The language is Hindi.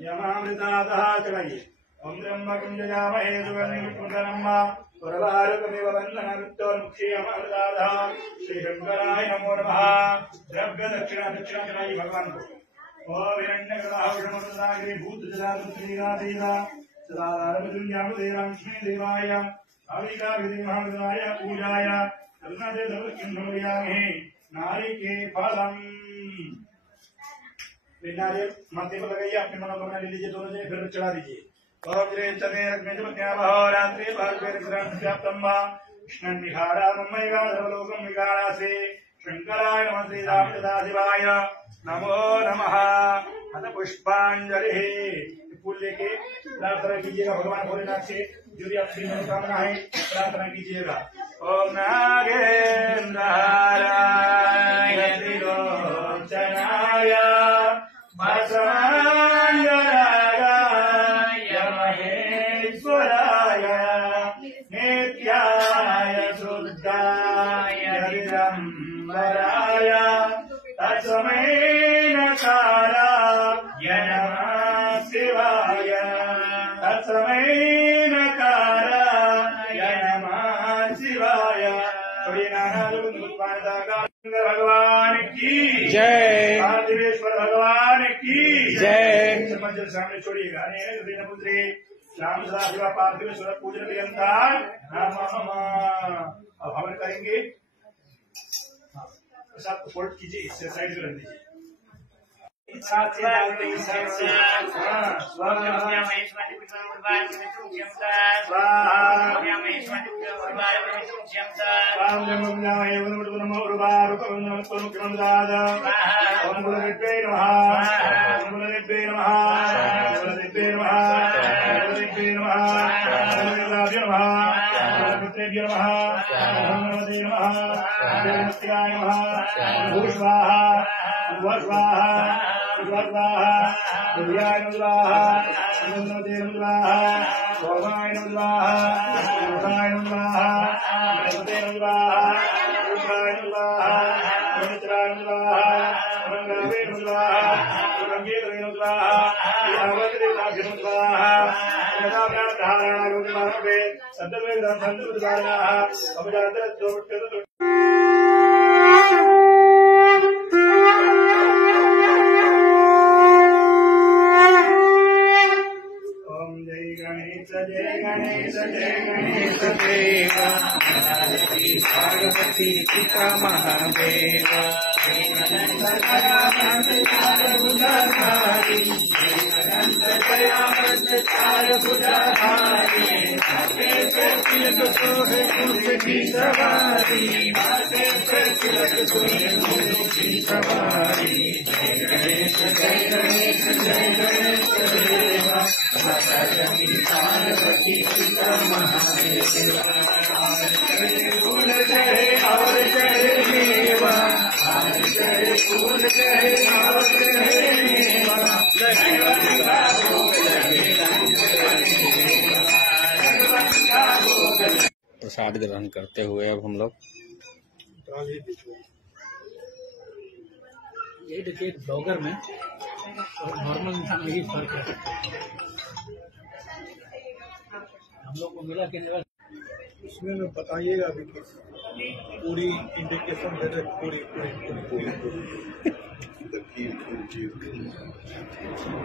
यमामृतातः चढ़ाइए। ओम त्र्यंबकं यजामहे सुगंधिं पुष्टिवर्धनम् पुरवारुकमिव बन्धनमित्तोर्मुक्षे यमामृतातः श्री शंकराय नमो नमः। द्रव्य दक्षिणा दक्षिणा चढ़ाइए भगवान को। ओम हिरण्यगर्भः विष्णुमृतनागिरे भूतजलाधुत्रीनादेवा सदाधारमृत्युंजामुदेवां देवाय आविकाविधिमहामृताय पूजाय करुणादे सर्वकिन्नमयामहे नारिके फलम्। नारियल माथे पर लगाइए, अपनी मनोकामना ले लीजिए, दोनों जने फिर चढ़ा दीजिए। रात्रि कृष्ण विहारा मम्मैगा सर्वलोकं विकारासे शंकराय नमः श्री राम सदाशिवाय नमो नमः। अथ पुष्पांजलि। फूल लेके प्रार्थना कीजिएगा भगवान भोलेनाथ से, जो भी आपकी मनोकामना है प्रार्थना कीजिएगा। ओम नागेन्द्राय त्रिलोचनाय वासवांगराय महेश्वराय नित्याय शुद्धाय दिगंबराय तस्मै नकाराय नमः शिवाय तस्मै नकाराय नमः शिवाय। भगवान की जय। महादेवेश्वर भगवान की जय। मंदिर सामने छोड़िएगा। पुत्री राम सदाशिवा पार्थिवेश्वर पूजन के अंतर अब हवन करेंगे। प्रसाद को फोल्ड कीजिए, इससे साइड में रख दीजिए। साथ से डालते हैं, साइड से। पार्वती पिता महादेव प्रसाद ग्रहण करते हुए अब हम लोग ये देखिए ब्लॉगर में और नॉर्मल इंसान में ही फर्क है। हम लोग को मिला कि नहीं इसमें में बताइएगा अभी पूरी इंडिकेशन दे दे पूरी